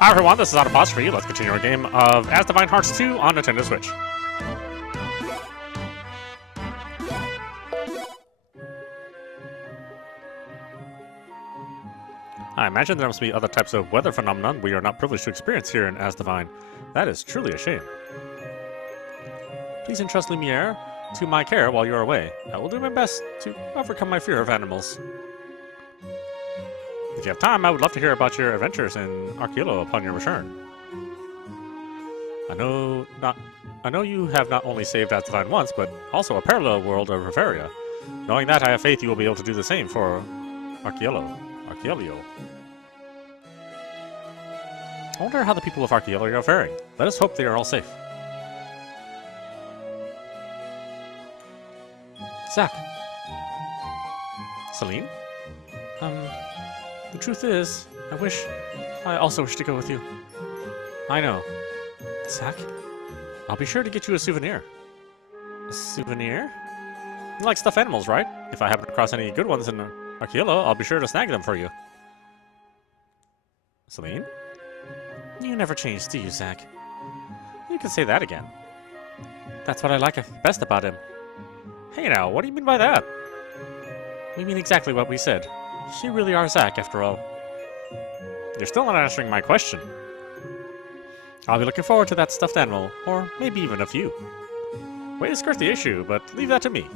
Hi everyone, this is audap for you. Let's continue our game of Asdivine Hearts 2 on Nintendo Switch. I imagine there must be other types of weather phenomenon we are not privileged to experience here in Asdivine. That is truly a shame. Please entrust Lumiere to my care while you are away. I will do my best to overcome my fear of animals. If you have time, I would love to hear about your adventures in Archelio upon your return. I know you have not only saved Asdivine once, but also a parallel world of Riveria. Knowing that, I have faith you will be able to do the same for Archelio. I wonder how the people of Archelio are faring. Let us hope they are all safe. Zack. Celine? The truth is, I also wish to go with you. I know. Zack? I'll be sure to get you a souvenir. A souvenir? You like stuffed animals, right? If I happen across any good ones in Archelio, I'll be sure to snag them for you. Celine? You never change, do you, Zack? You can say that again. That's what I like best about him. Hey now, what do you mean by that? We mean exactly what we said. You really are Zack, after all. You're still not answering my question. I'll be looking forward to that stuffed animal, or maybe even a few. Way to skirt the issue, but leave that to me.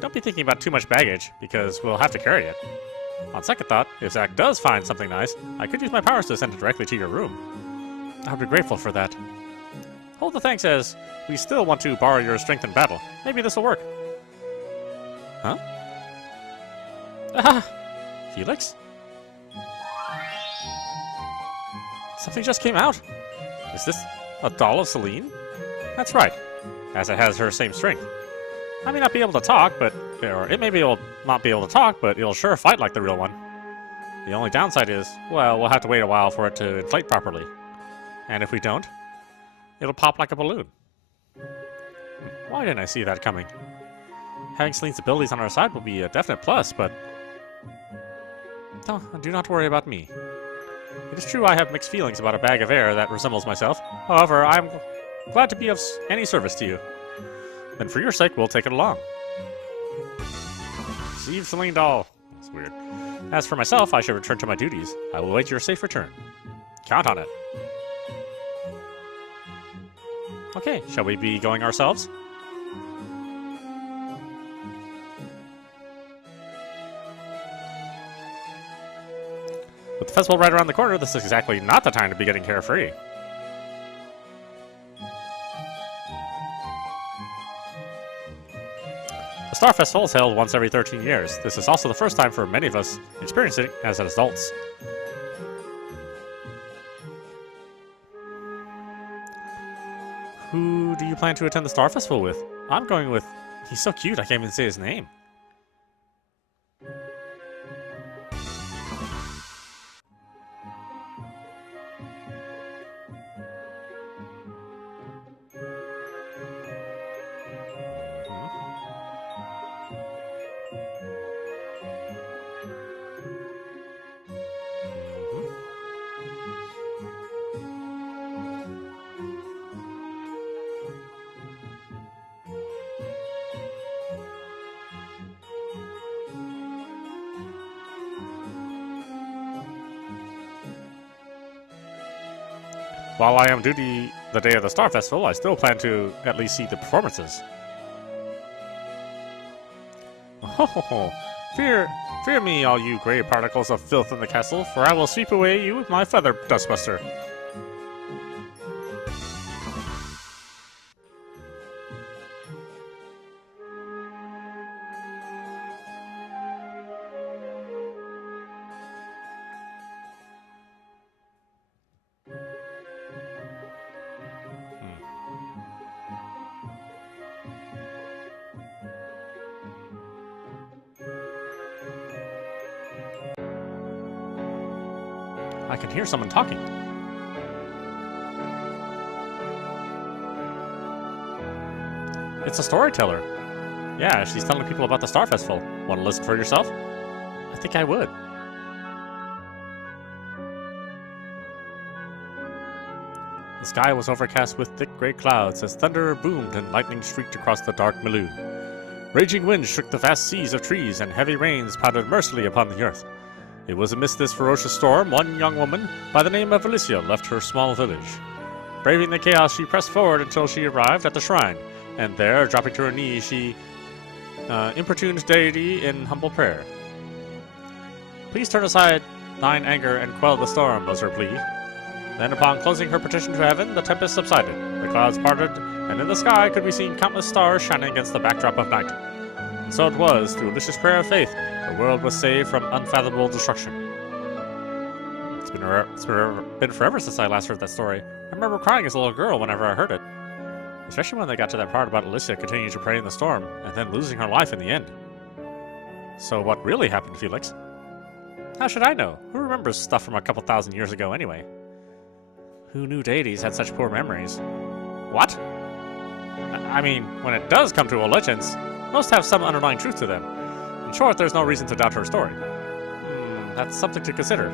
Don't be thinking about too much baggage, because we'll have to carry it. On second thought, if Zack does find something nice, I could use my powers to send it directly to your room. I would be grateful for that. Hold the thanks as we still want to borrow your strength in battle. Maybe this will work. Huh? Ah! Felix? Something just came out. Is this a doll of Celine? That's right, as it has her same strength. I may not be able to talk, or it may be able not be able to talk, but it'll sure fight like the real one. The only downside is, well, we'll have to wait a while for it to inflate properly. And if we don't, it'll pop like a balloon. Why didn't I see that coming? Having Celine's abilities on our side will be a definite plus, but... No, do not worry about me. It is true I have mixed feelings about a bag of air that resembles myself. However, I'm glad to be of any service to you. Then for your sake, we'll take it along. Receive Celine doll. That's weird. As for myself, I should return to my duties. I will await your safe return. Count on it. Okay, shall we be going ourselves? With the festival right around the corner, this is exactly not the time to be getting carefree. The Star Festival is held once every 13 years. This is also the first time for many of us experiencing it as adults. Who do you plan to attend the Star Festival with? I'm going with... He's so cute, I can't even say his name. While I am duty the day of the Star Festival, I still plan to at least see the performances. Oh, fear me, all you gray particles of filth in the castle, for I will sweep away you with my feather dustbuster. I can hear someone talking. It's a storyteller. Yeah, she's telling people about the Star Festival. Want to listen for yourself? I think I would. sky was overcast with thick gray clouds as thunder boomed and lightning streaked across the dark milieu. Raging winds shook the vast seas of trees, and heavy rains powdered mercilessly upon the earth. It was amidst this ferocious storm, one young woman by the name of Alicia left her small village. Braving the chaos, she pressed forward until she arrived at the shrine, and there, dropping to her knees, she importuned deity in humble prayer. "Please turn aside thine anger and quell the storm," was her plea. Then, upon closing her petition to heaven, the tempest subsided, the clouds parted, and in the sky could be seen countless stars shining against the backdrop of night. And so it was, through Alicia's prayer of faith, the world was saved from unfathomable destruction. It's been forever since I last heard that story. I remember crying as a little girl whenever I heard it. Especially when they got to that part about Alicia continuing to pray in the storm, and then losing her life in the end. So what really happened, Felix? How should I know? Who remembers stuff from a couple thousand years ago anyway? Who knew deities had such poor memories? What? I mean, when it does come to legends, most have some underlying truth to them. In short, there's no reason to doubt her story. That's something to consider.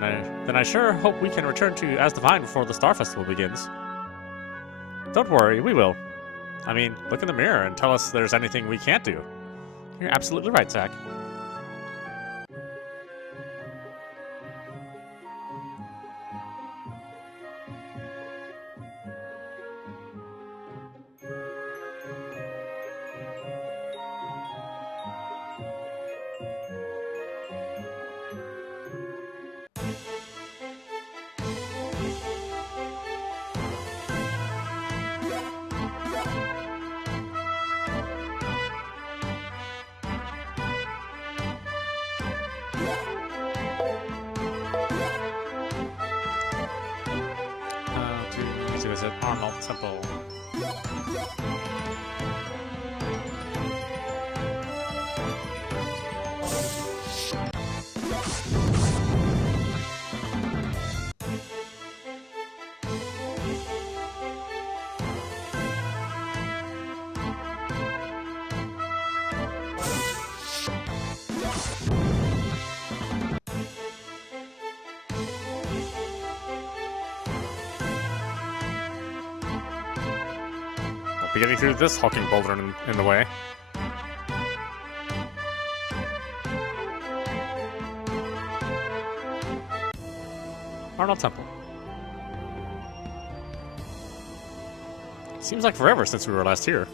Then I sure hope we can return to Asdivine before the Star Festival begins. Don't worry, we will. I mean, look in the mirror and tell us there's anything we can't do. You're absolutely right, Zack. Visit Arnold Temple. Be getting through this hulking boulder in the way. Arnold Temple. Seems like forever since we were last here.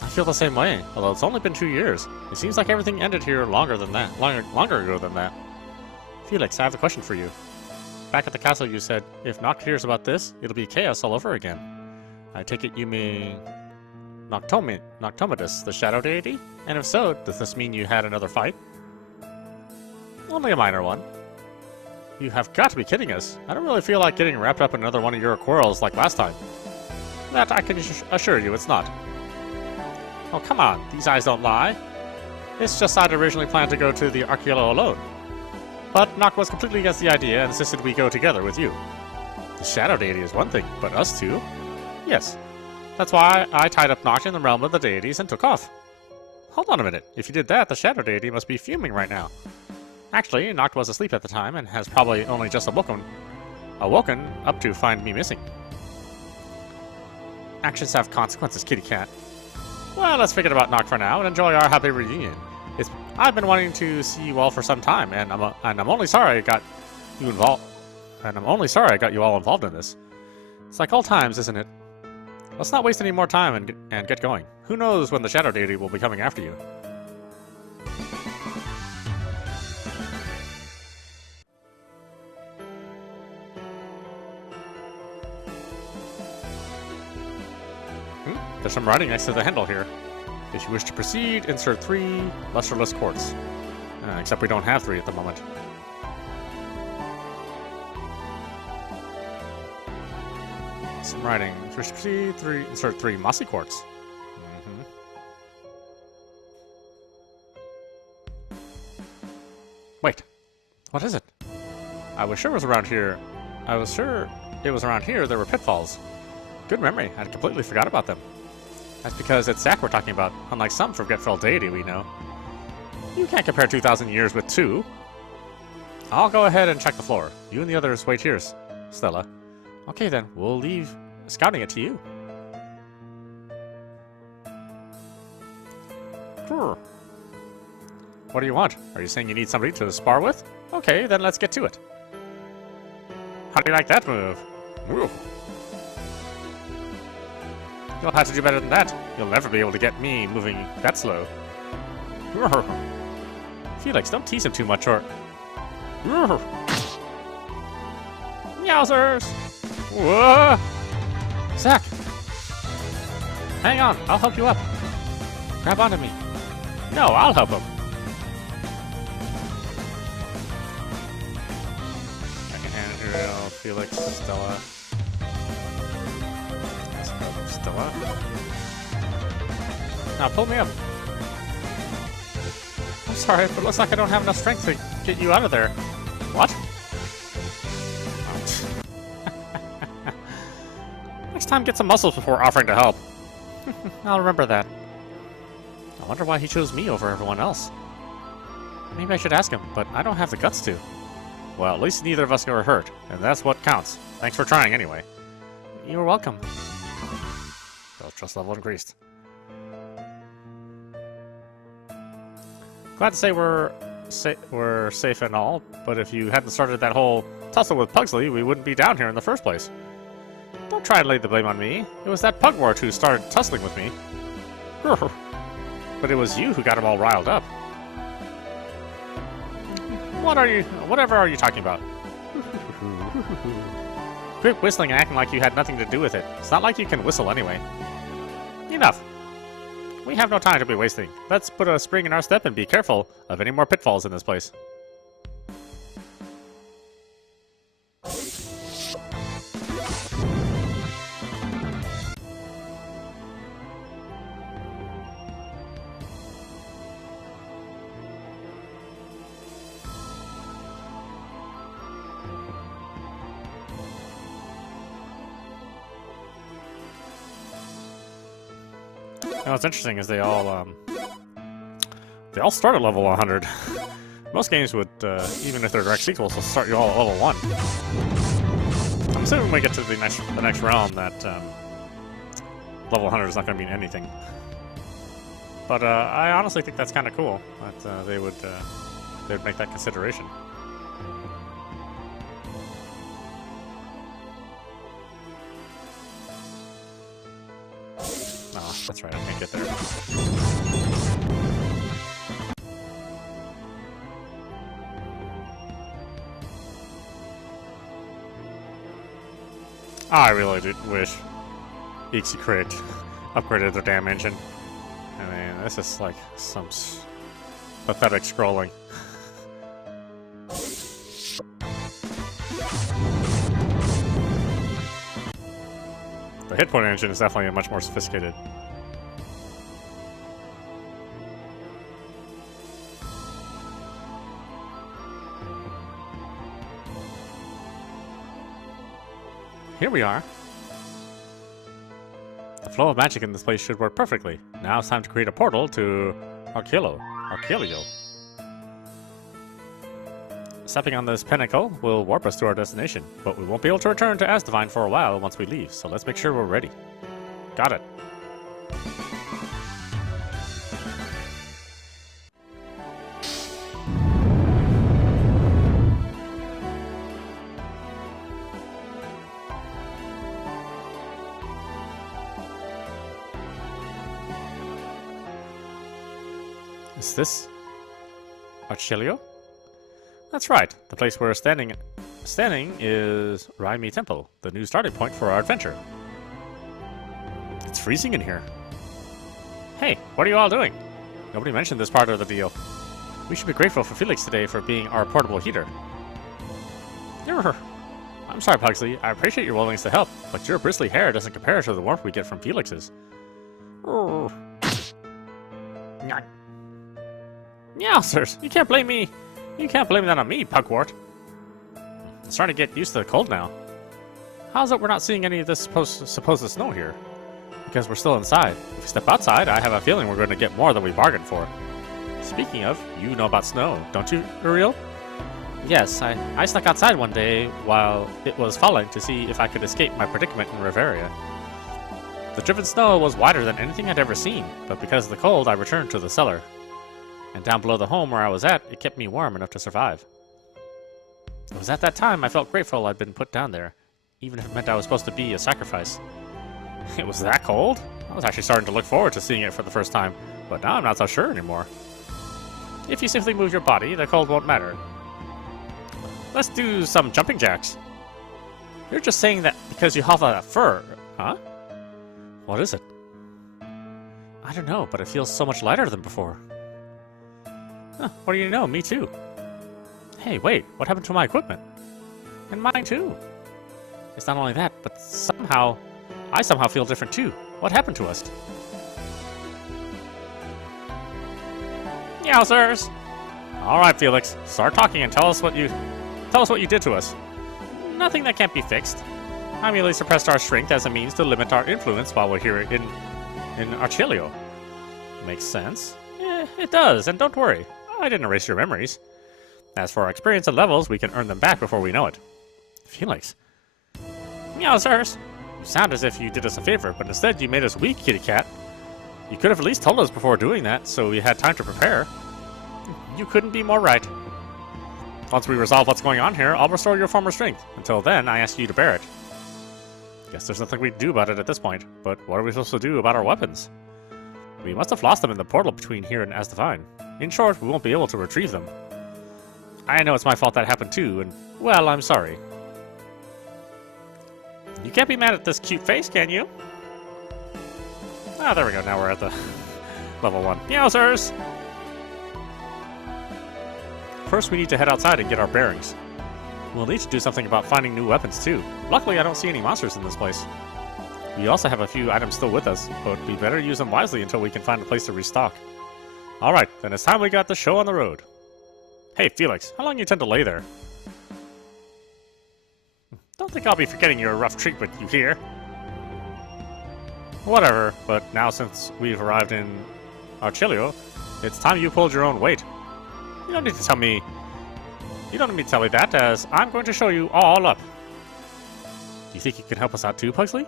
I feel the same way, although it's only been 2 years. It seems like everything ended here longer ago than that. Felix, I have a question for you. Back at the castle you said, if Noct hears about this, it'll be chaos all over again. I take it you mean Noctomedus, the shadow deity? And if so, does this mean you had another fight? Only a minor one. You have got to be kidding us. I don't really feel like getting wrapped up in another one of your quarrels like last time. That I can assure you it's not. Oh, come on. These eyes don't lie. It's just I'd originally planned to go to the Archelio alone. But Noct was completely against the idea and insisted we go together with you. The shadow deity is one thing, but us two? Yes. That's why I tied up Noct in the realm of the deities and took off. Hold on a minute. If you did that, the shadow deity must be fuming right now. Actually, Noct was asleep at the time and has probably only just awoken up to find me missing. Actions have consequences, kitty cat. Well, let's forget about Noct for now and enjoy our happy reunion. I've been wanting to see you all for some time, and I'm only sorry I got you involved. And I'm only sorry I got you all involved in this. It's like old times, isn't it? Let's not waste any more time and get going. Who knows when the Shadow Deity will be coming after you. There's some writing next to the handle here. If you wish to proceed, insert 3 lustreless quartz. Except we don't have 3 at the moment. Some writing. If you wish to proceed, insert 3 mossy quartz. Wait. What is it? I was sure it was around here. I was sure it was around here there were pitfalls. Good memory. I'd completely forgot about them. That's because it's Zack we're talking about, unlike some forgetful deity we know. You can't compare 2,000 years with 2. I'll go ahead and check the floor. You and the others wait here, Stella. Okay then, we'll leave scouting it to you. Sure. What do you want? Are you saying you need somebody to spar with? Okay, then let's get to it. How do you like that move? Woo. You'll have to do better than that. You'll never be able to get me moving that slow. Felix, don't tease him too much or... Yowzers! Whoa! Zack! Hang on, I'll help you up. Grab onto me. No, I'll help him. Archelio, Felix, Stella. Stella. Now pull me up. I'm sorry, but it looks like I don't have enough strength to get you out of there. What? Next time, get some muscles before offering to help. I'll remember that. I wonder why he chose me over everyone else. Maybe I should ask him, but I don't have the guts to. Well, at least neither of us were hurt, and that's what counts. Thanks for trying anyway. You're welcome. Well, trust level increased. Glad to say we're safe and all, but if you hadn't started that whole tussle with Pugsley, we wouldn't be down here in the first place. Don't try and lay the blame on me. It was that Pugwart who started tussling with me. But it was you who got him all riled up. Whatever are you talking about? Quit whistling and acting like you had nothing to do with it. It's not like you can whistle anyway. Enough. We have no time to be wasting. Let's put a spring in our step and be careful of any more pitfalls in this place. You know, what's interesting is they all start at level 100. Most games would, even if they're direct sequels, will start you all at level 1. I'm assuming when we get to the next realm that level 100 is not going to mean anything. But I honestly think that's kind of cool that they would make that consideration. Oh, that's right, I can't get there. I really do wish Ixie Crate upgraded their damn engine. I mean, this is like some pathetic scrolling. The hit point engine is definitely much more sophisticated. Here we are. The flow of magic in this place should work perfectly. Now it's time to create a portal to Archelio. Stepping on this pinnacle will warp us to our destination, but we won't be able to return to Asdivine for a while once we leave, so let's make sure we're ready. Got it. Is this Archelio? That's right. The place we're standing is Raimi Temple, the new starting point for our adventure. It's freezing in here. Hey, what are you all doing? Nobody mentioned this part of the deal. We should be grateful for Felix today for being our portable heater. I'm sorry, Pugsley. I appreciate your willingness to help, but your bristly hair doesn't compare to the warmth we get from Felix's. Yowzers, you can't blame me. You can't blame that on me, Pugwart. I'm starting to get used to the cold now. How's it we're not seeing any of this supposed snow here? Because we're still inside. If we step outside, I have a feeling we're going to get more than we bargained for. Speaking of, you know about snow, don't you, Uriel? Yes, I snuck outside one day while it was falling to see if I could escape my predicament in Riveria. The driven snow was wider than anything I'd ever seen, but because of the cold, I returned to the cellar. And down below the home where I was at, it kept me warm enough to survive. It was at that time I felt grateful I'd been put down there, even if it meant I was supposed to be a sacrifice. It was that cold? I was actually starting to look forward to seeing it for the first time, but now I'm not so sure anymore. If you simply move your body, the cold won't matter. Let's do some jumping jacks. You're just saying that because you have that fur, huh? What is it? I don't know, but it feels so much lighter than before. Huh, what do you know? Me too. Hey, wait, what happened to my equipment? And mine too. It's not only that, but I somehow feel different too. What happened to us? Yowzers! Alright, Felix, start talking and tell us what you did to us. Nothing that can't be fixed. I merely suppressed our strength as a means to limit our influence while we're here in Archelio. Makes sense. It does, and don't worry. I didn't erase your memories. As for our experience and levels, we can earn them back before we know it. Felix. Yowzers! You sound as if you did us a favor, but instead you made us weak, kitty cat. You could have at least told us before doing that, so we had time to prepare. You couldn't be more right. Once we resolve what's going on here, I'll restore your former strength. Until then, I ask you to bear it. Guess there's nothing we can do about it at this point, but what are we supposed to do about our weapons? We must have lost them in the portal between here and Asdivine. In short, we won't be able to retrieve them. I know it's my fault that happened too, and, well, I'm sorry. You can't be mad at this cute face, can you? Ah, there we go, now we're at the level 1. Yowzers! First, we need to head outside and get our bearings. We'll need to do something about finding new weapons, too. Luckily, I don't see any monsters in this place. We also have a few items still with us, but we better use them wisely until we can find a place to restock. Alright, then it's time we got the show on the road. Hey, Felix, how long you tend to lay there? Don't think I'll be forgetting your rough treatment, you hear? Whatever, but now since we've arrived in Archelio, it's time you pulled your own weight. You don't need to tell me... You don't need me to tell you that, as I'm going to show you all up. Do you think you can help us out too, Pugsley?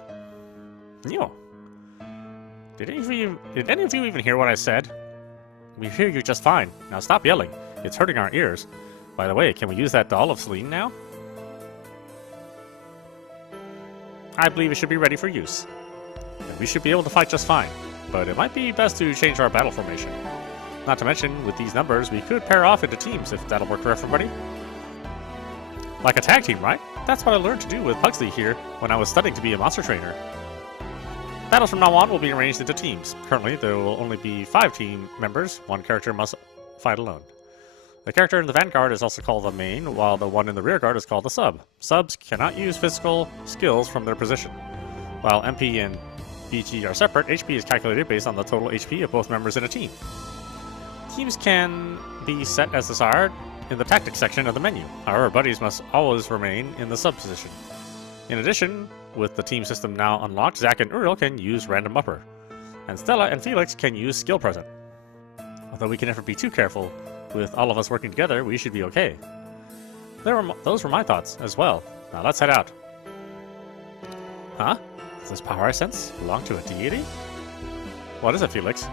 No. Did any of you even hear what I said? We hear you just fine. Now stop yelling. It's hurting our ears. By the way, can we use that doll of Celine now? I believe it should be ready for use. And we should be able to fight just fine. But it might be best to change our battle formation. Not to mention, with these numbers, we could pair off into teams if that'll work for everybody. Like a tag team, right? That's what I learned to do with Pugsley here when I was studying to be a monster trainer. Battles from now on will be arranged into teams. Currently, there will only be 5 team members. One character must fight alone. The character in the vanguard is also called the main, while the one in the rearguard is called the sub. Subs cannot use physical skills from their position. While MP and BG are separate, HP is calculated based on the total HP of both members in a team. Teams can be set as desired in the tactics section of the menu. However, buddies must always remain in the sub position. In addition, with the team system now unlocked, Zack and Uriel can use random upper, and Stella and Felix can use skill present. Although we can never be too careful, with all of us working together, we should be okay. Those were my thoughts as well. Now let's head out. Huh? Does this power I sense belong to a deity? What is it, Felix?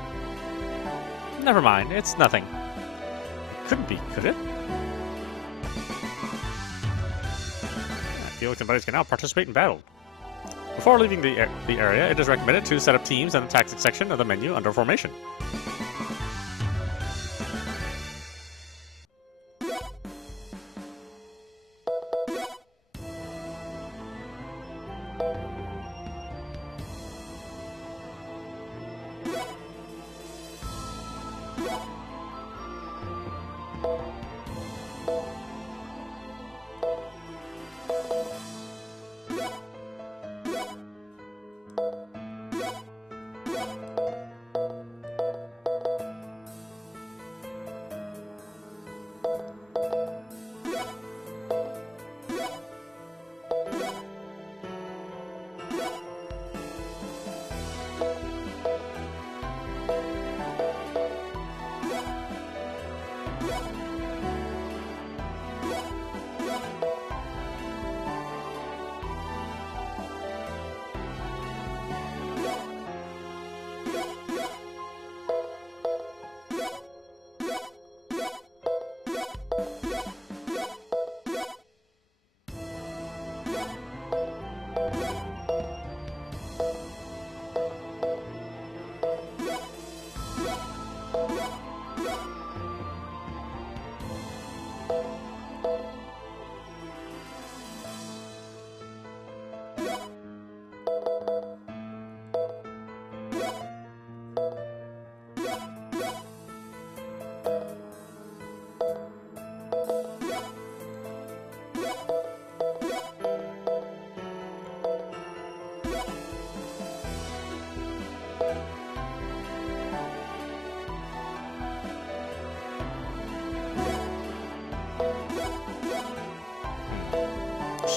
Never mind, it's nothing. It couldn't be, could it? Felix and buddies can now participate in battle. Before leaving the area, it is recommended to set up teams in the tactics section of the menu under formation.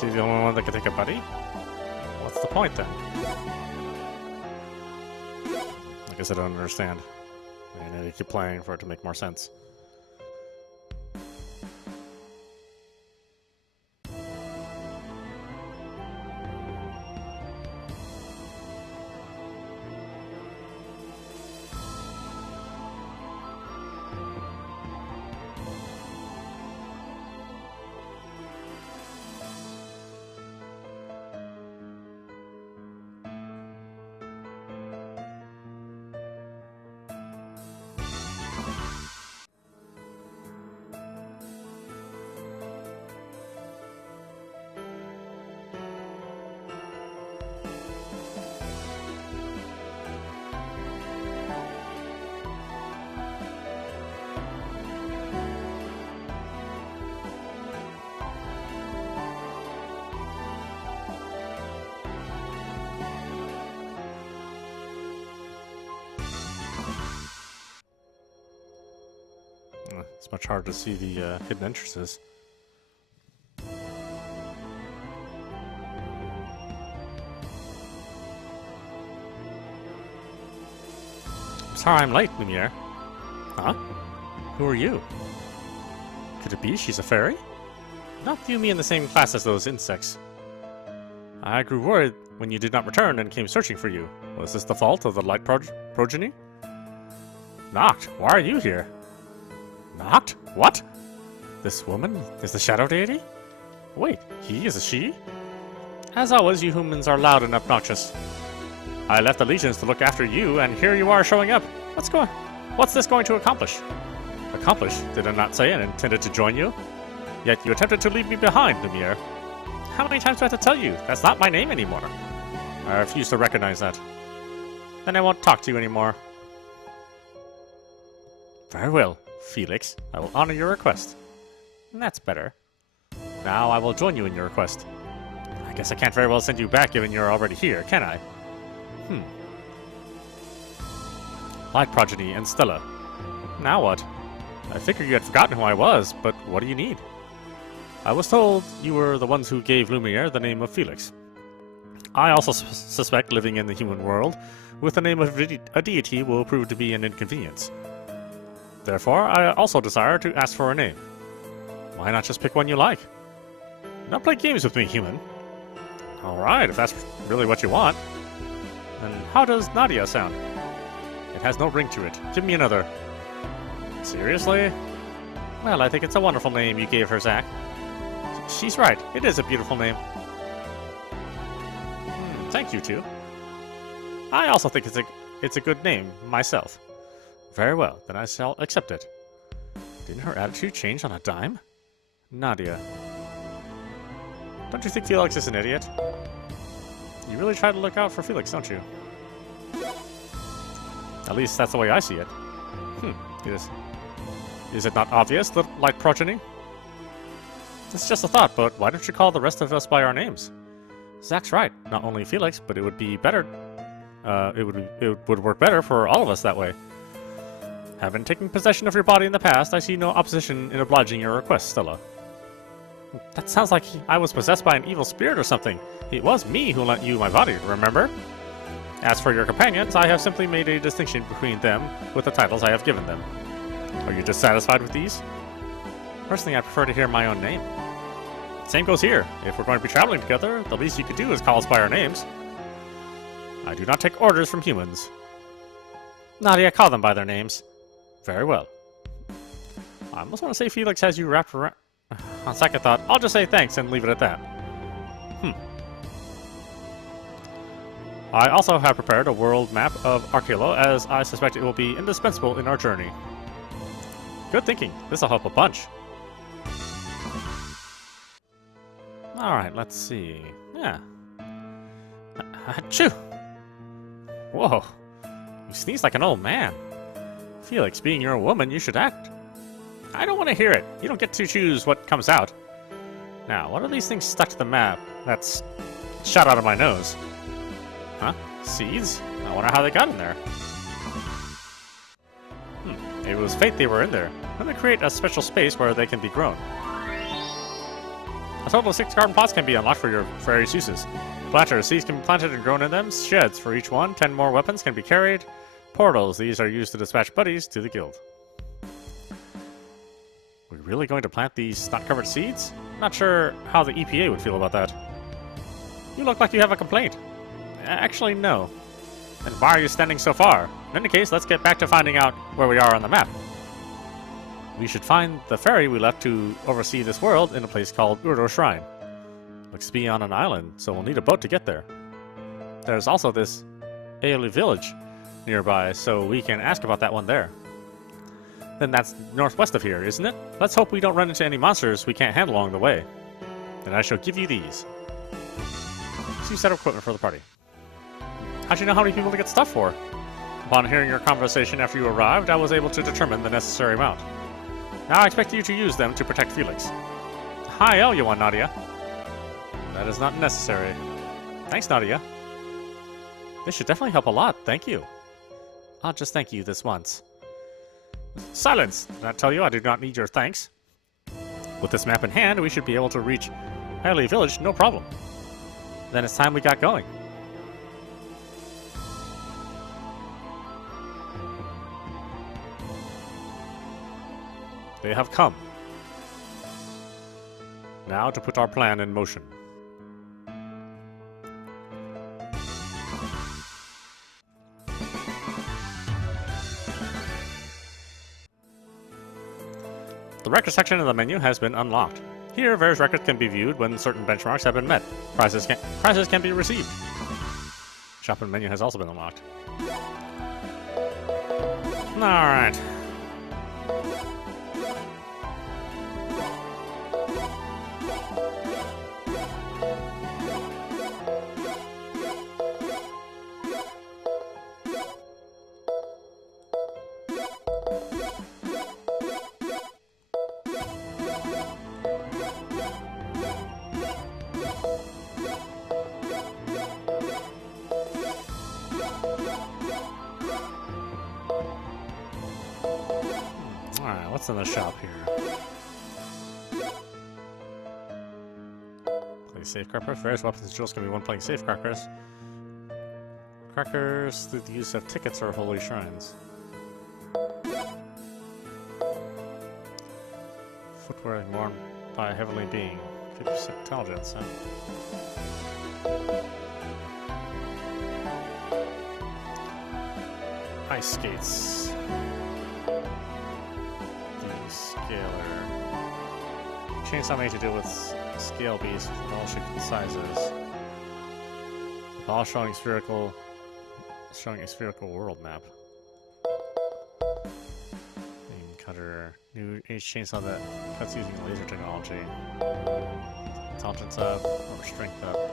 She's the only one that can take a buddy? What's the point then? I guess I don't understand. I need to keep playing for it to make more sense. It's much harder to see the hidden entrances. Sorry I'm late, Lumiere. Huh? Who are you? Could it be she's a fairy? Not view me in the same class as those insects. I grew worried when you did not return and came searching for you. Was this the fault of the light progeny? Noct, why are you here? Noct? What? This woman is the shadow deity? Wait, he is a she? As always, you humans are loud and obnoxious. I left the legions to look after you, and here you are showing up. What's this going to accomplish? Accomplish? Did I not say I intended to join you? Yet you attempted to leave me behind, Lumiere. How many times do I have to tell you? That's not my name anymore. I refuse to recognize that. Then I won't talk to you anymore. Very well, Felix. I will honor your request. That's better. Now I will join you in your request. I guess I can't very well send you back given you're already here, can I? Light Progeny and Stella. Now what? I figured you had forgotten who I was, but what do you need? I was told you were the ones who gave Lumiere the name of Felix. I also suspect living in the human world with the name of a deity will prove to be an inconvenience. Therefore, I also desire to ask for a name. Why not just pick one you like? Don't play games with me, human. Alright, if that's really what you want. And how does Nadia sound? It has no ring to it. Give me another. Seriously? Well, I think it's a wonderful name you gave her, Zack. She's right. It is a beautiful name. Thank you, too. I also think it's a good name, myself. Very well, then I shall accept it. Didn't her attitude change on a dime? Nadia. Don't you think Felix is an idiot? You really try to look out for Felix, don't you? At least that's the way I see it. Is it not obvious, the light progeny? It's just a thought, but why don't you call the rest of us by our names? Zack's right. Not only Felix, but it would be better. It would work better for all of us that way. Having taken possession of your body in the past, I see no opposition in obliging your request, Stella. That sounds like I was possessed by an evil spirit or something. It was me who lent you my body, remember? As for your companions, I have simply made a distinction between them with the titles I have given them. Are you dissatisfied with these? Personally, I prefer to hear my own name. Same goes here. If we're going to be traveling together, the least you could do is call us by our names. I do not take orders from humans. Nadia, call them by their names. Very well. I almost want to say Felix has you wrapped around. On second thought, I'll just say thanks and leave it at that. I also have prepared a world map of Archelio, as I suspect it will be indispensable in our journey. Good thinking. This'll help a bunch. Alright, let's see. Yeah. Achoo! Whoa. You sneeze like an old man. Felix, being you're a woman, you should act. I don't want to hear it. You don't get to choose what comes out. Now, what are these things stuck to the map that's shot out of my nose? Huh? Seeds? I wonder how they got in there. Maybe it was fate they were in there. Let me create a special space where they can be grown. A total of 6 garden plots can be unlocked for your various uses. Planters, seeds can be planted and grown in them. Sheds for each one. 10 more weapons can be carried. Portals, these are used to dispatch buddies to the guild. We're really going to plant these snot-covered seeds? Not sure how the EPA would feel about that. You look like you have a complaint. Actually, no. Then why are you standing so far? In any case, let's get back to finding out where we are on the map. We should find the ferry we left to oversee this world in a place called Urdo Shrine. Looks to be on an island, so we'll need a boat to get there. There's also this Aeoli village nearby, so we can ask about that one there. Then that's northwest of here, isn't it? Let's hope we don't run into any monsters we can't handle along the way. Then I shall give you these. It's a set of equipment for the party. How'd you know how many people to get stuff for? Upon hearing your conversation after you arrived, I was able to determine the necessary amount. Now I expect you to use them to protect Felix. Hi, all you want, Nadia. That is not necessary. Thanks, Nadia. This should definitely help a lot, thank you. I'll just thank you this once. Silence! Did I tell you I do not need your thanks? With this map in hand, we should be able to reach Aeoli Village no problem. Then it's time we got going. They have come. Now to put our plan in motion. The record section of the menu has been unlocked. Here, various records can be viewed when certain benchmarks have been met. Prizes can be received. Shopping menu has also been unlocked. Alright. Alright, what's in the shop here? Play safe crackers. Various weapons and jewels can be won playing safe crackers. Crackers through the use of tickets or holy shrines. Footwear worn by a heavenly being. 50% intelligence, huh? Ice skates. The scaler. Chainsaw made to deal with scale beasts with all shapes and sizes. All showing a spherical world map. Beam cutter. New age chainsaw that cuts using laser technology. Intelligence up or strength up.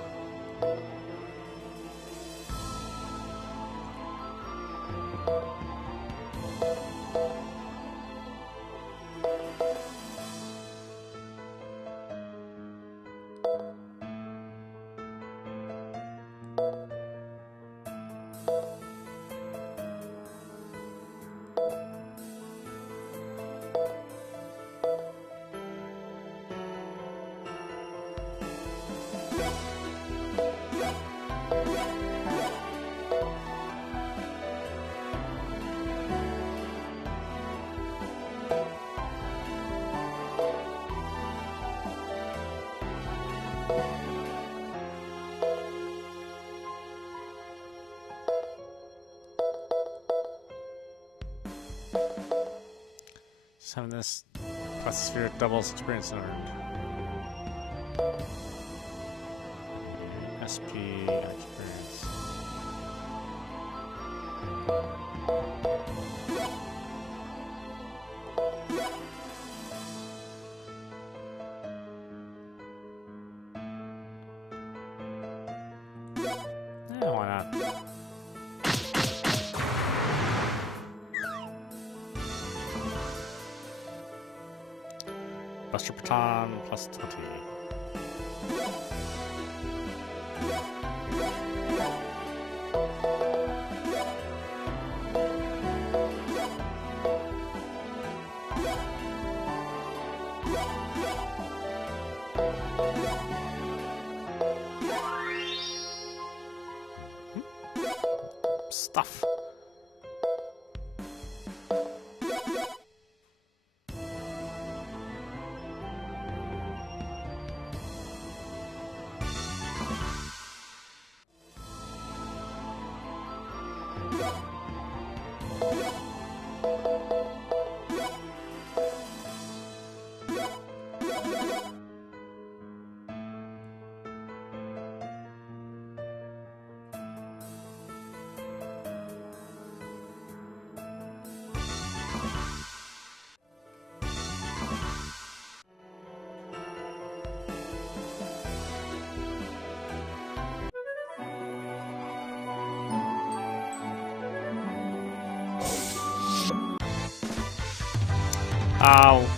Just having this Quest sphere doubles experience earned. SP experience. Yeah, why not? Buster Baton plus 20. Stuff.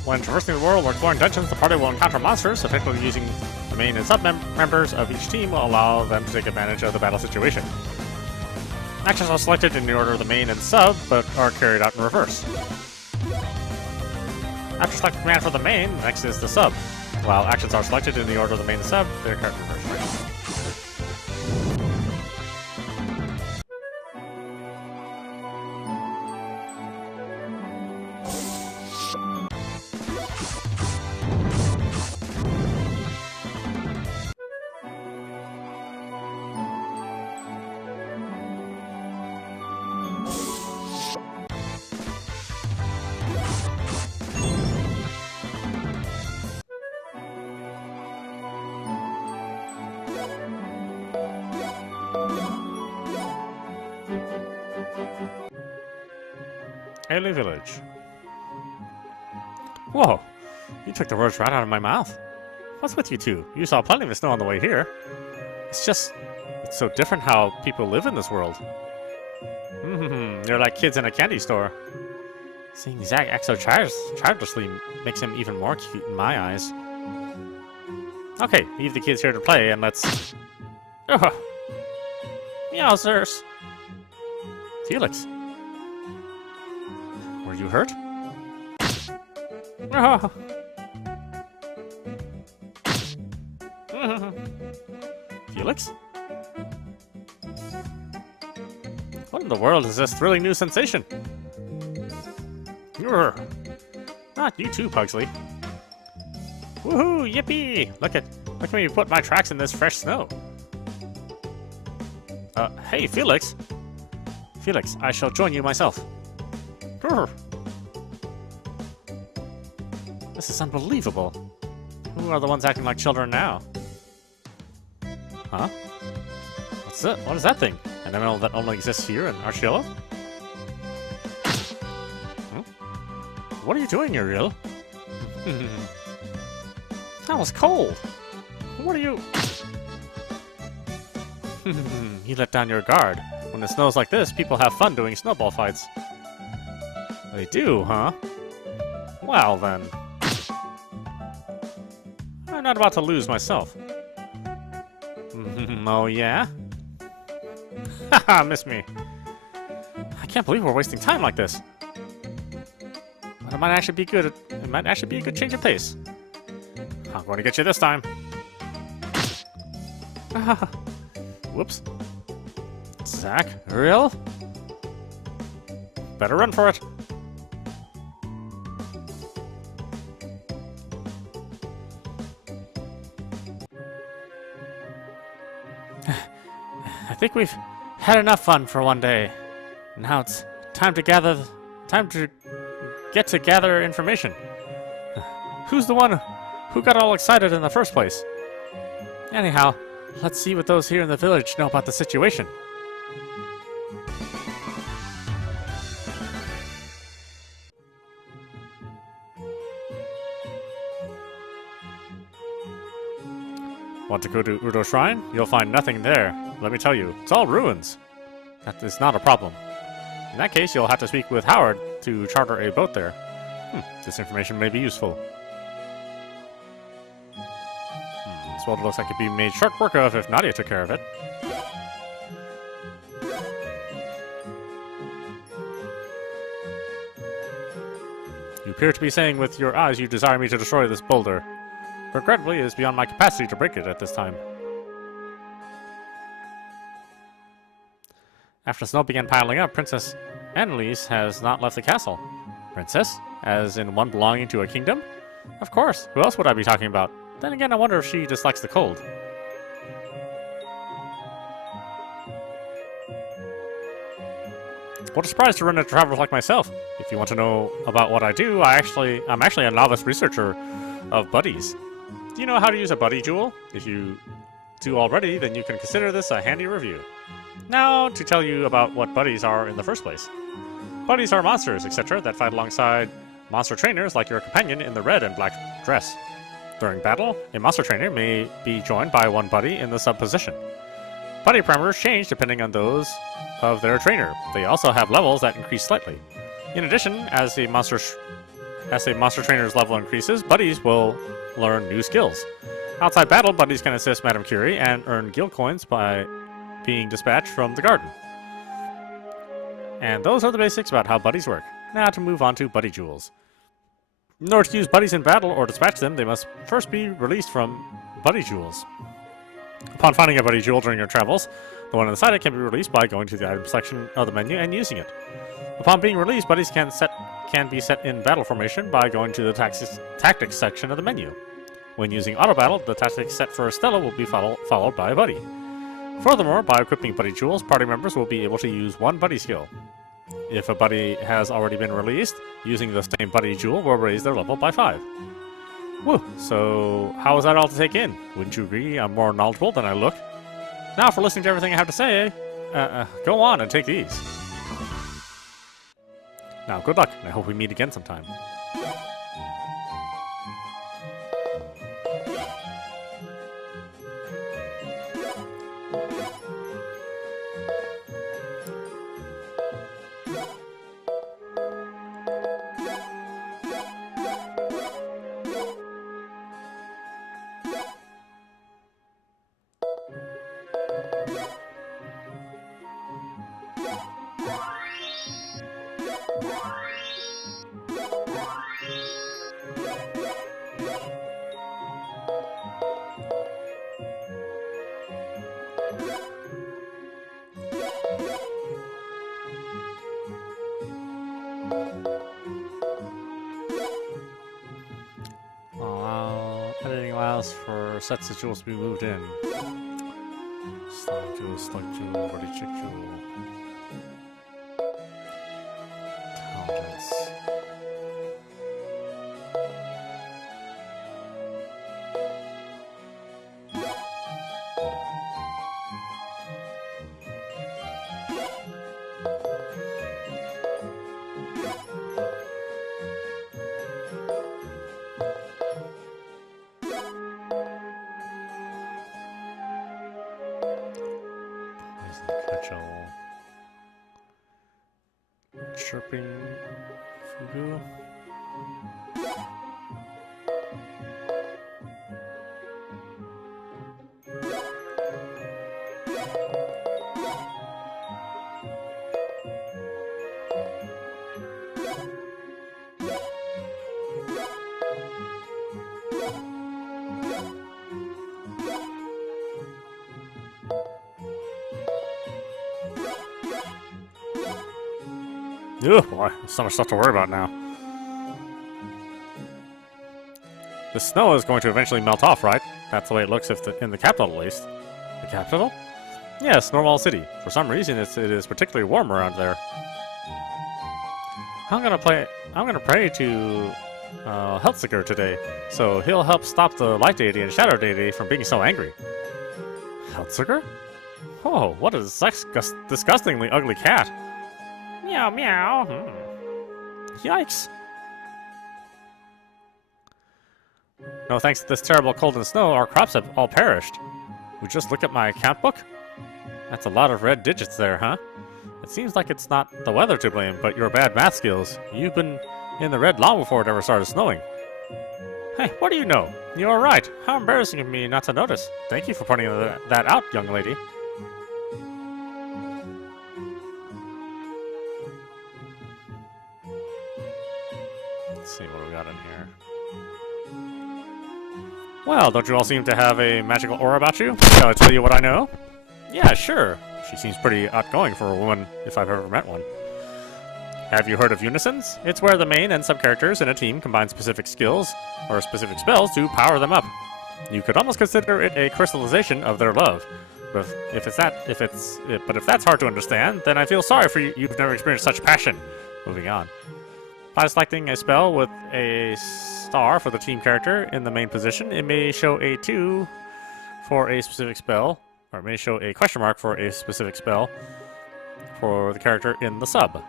When traversing the world or exploring dungeons, the party will encounter monsters. Effectively using the main and sub-members of each team will allow them to take advantage of the battle situation. Actions are selected in the order of the main and sub, but are carried out in reverse. After selecting command for the main, next is the sub. While actions are selected in the order of the main and sub, they're carried in reverse. Haley Village. Whoa! You took the words right out of my mouth. What's with you two? You saw plenty of snow on the way here. It's so different how people live in this world. They're like kids in a candy store. Seeing Zack act so childishly makes him even more cute in my eyes. Okay, leave the kids here to play and let's... Oh. Meowsers! Felix. Were you hurt? Oh. Felix? What in the world is this thrilling new sensation? Not you too, Pugsley. Woohoo! Yippee! Look at me put my tracks in this fresh snow. Hey, Felix! Felix, I shall join you myself. This is unbelievable. Who are the ones acting like children now? Huh? What's that? What is that thing? An emerald that only exists here in Archelio? What are you doing, Uriel? That was cold. What are you... You let down your guard. When it snows like this, people have fun doing snowball fights. They do, huh? Well, then. I'm not about to lose myself. Oh, yeah? Haha, miss me. I can't believe we're wasting time like this. But it might actually be good. It might actually be a good change of pace. I'm going to get you this time. Whoops. Zack? Real? Better run for it. I think we've had enough fun for one day. Now it's time to gather information. Who's the one who got all excited in the first place? Anyhow, let's see what those here in the village know about the situation. Want to go to Udo Shrine? You'll find nothing there. Let me tell you, it's all ruins. That is not a problem. In that case, you'll have to speak with Howard to charter a boat there. This information may be useful. This world looks like it could be made short work of if Nadia took care of it. You appear to be saying with your eyes you desire me to destroy this boulder. Regrettably, it is beyond my capacity to break it at this time. After snow began piling up, Princess Annalise has not left the castle. Princess? As in one belonging to a kingdom? Of course. Who else would I be talking about? Then again, I wonder if she dislikes the cold. What a surprise to run into travelers like myself. If you want to know about what I do, I'm actually a novice researcher of buddies. Do you know how to use a buddy jewel? If you do already, then you can consider this a handy review. Now, to tell you about what buddies are in the first place. Buddies are monsters, etc., that fight alongside monster trainers like your companion in the red and black dress. During battle, a monster trainer may be joined by one buddy in the sub position. Buddy parameters change depending on those of their trainer. They also have levels that increase slightly. In addition, as a monster trainer's level increases, buddies will learn new skills. Outside battle, buddies can assist Madame Curie and earn guild coins by being dispatched from the garden. And those are the basics about how buddies work. Now to move on to buddy jewels. In order to use buddies in battle or dispatch them, they must first be released from buddy jewels. Upon finding a buddy jewel during your travels, the one inside it can be released by going to the item section of the menu and using it. Upon being released, buddies can be set in battle formation by going to the tactics section of the menu. When using auto battle, the tactics set for Stella will be followed by a buddy. Furthermore, by equipping buddy jewels, party members will be able to use one buddy skill. If a buddy has already been released, using the same buddy jewel will raise their level by 5. Woo! So, how is that all to take in? Wouldn't you agree I'm more knowledgeable than I look? Now for listening to everything I have to say, go on and take these. Now, good luck, and I hope we meet again sometime. Editing allows for sets of jewels to be moved in. Slug jewel, buddy chick jewel. Talents. Chirping Fugu. Oh boy, there's so much stuff to worry about now. The snow is going to eventually melt off, right? That's the way it looks in the capital, at least. The capital? Yes, Normal City. For some reason, it is particularly warm around there. I'm gonna pray to Healthseeker today, so he'll help stop the light deity and shadow deity from being so angry. Healthseeker? Oh, what a disgustingly ugly cat. Meow meow. Yikes. No thanks to this terrible cold and snow, our crops have all perished. Would you just look at my account book? That's a lot of red digits there, huh? It seems like it's not the weather to blame, but your bad math skills. You've been in the red long before it ever started snowing. Hey, what do you know? You are right. How embarrassing of me not to notice. Thank you for pointing that out, young lady. Let's see what we got in here. Well, don't you all seem to have a magical aura about you? Shall I tell you what I know? Yeah, sure. She seems pretty outgoing for a woman, if I've ever met one. Have you heard of unisons? It's where the main and sub-characters in a team combine specific skills or specific spells to power them up. You could almost consider it a crystallization of their love. But if that's hard to understand, then I feel sorry for you. You've never experienced such passion. Moving on. By selecting a spell with a star for the team character in the main position, it may show a 2 for a specific spell, or it may show a question mark for a specific spell for the character in the sub.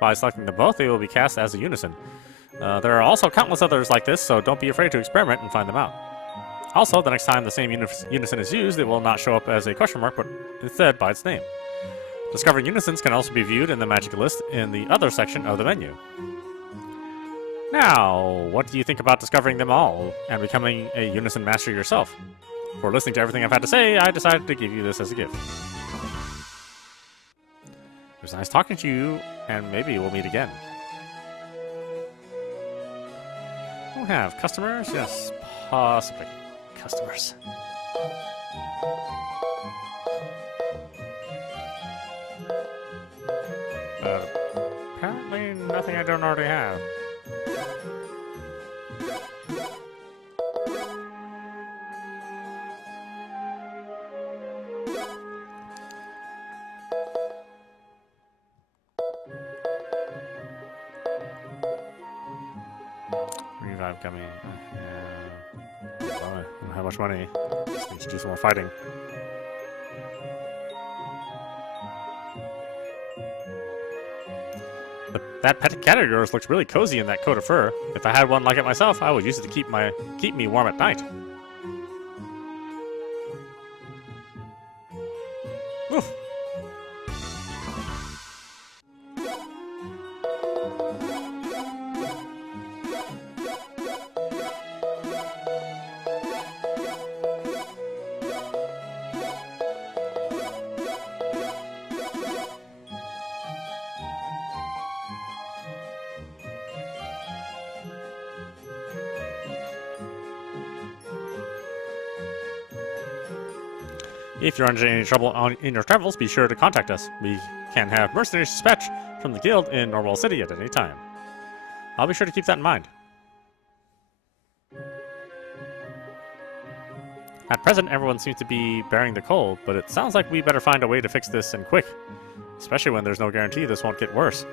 By selecting them both, they will be cast as a unison. There are also countless others like this, so don't be afraid to experiment and find them out. Also, the next time the same unison is used, it will not show up as a question mark, but instead by its name. Discovering unisons can also be viewed in the magic list in the other section of the menu. Now, what do you think about discovering them all and becoming a unison master yourself? For listening to everything I've had to say, I decided to give you this as a gift. It was nice talking to you, and maybe we'll meet again. We have customers? Yes, possibly. Customers. Apparently nothing I don't already have. Revive coming. I don't have much money. Just need to do some more fighting. That pet cat of yours looks really cozy in that coat of fur. If I had one like it myself, I would use it to keep me warm at night. Oof. If you're under any trouble in your travels, be sure to contact us. We can have mercenaries dispatched from the guild in Norwell City at any time. I'll be sure to keep that in mind. At present, everyone seems to be bearing the cold, but it sounds like we better find a way to fix this and quick. Especially when there's no guarantee this won't get worse.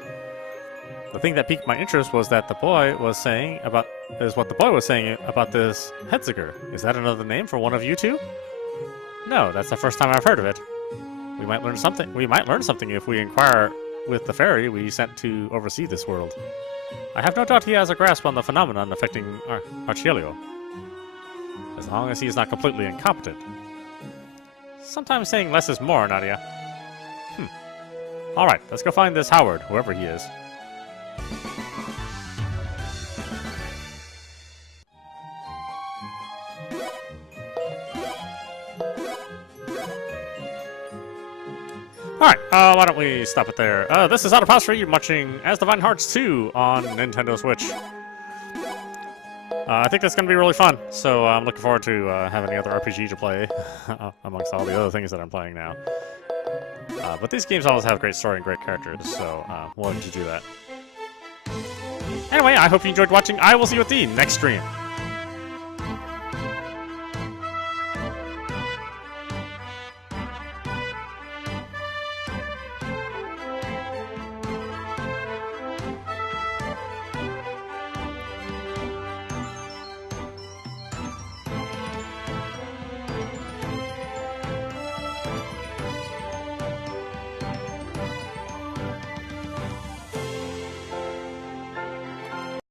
The thing that piqued my interest was that what the boy was saying about this Headseeker. Is that another name for one of you two? No, that's the first time I've heard of it. We might learn something if we inquire with the fairy we sent to oversee this world. I have no doubt he has a grasp on the phenomenon affecting Archelio. As long as he is not completely incompetent. Sometimes saying less is more, Nadia. Alright, let's go find this Howard, whoever he is. Alright, why don't we stop it there? This is audap for you watching Asdivine Hearts II on Nintendo Switch. I think that's going to be really fun, so I'm looking forward to having another RPG to play, amongst all the other things that I'm playing now. But these games always have great story and great characters, so we'll let you do that. Anyway, I hope you enjoyed watching. I will see you at the next stream.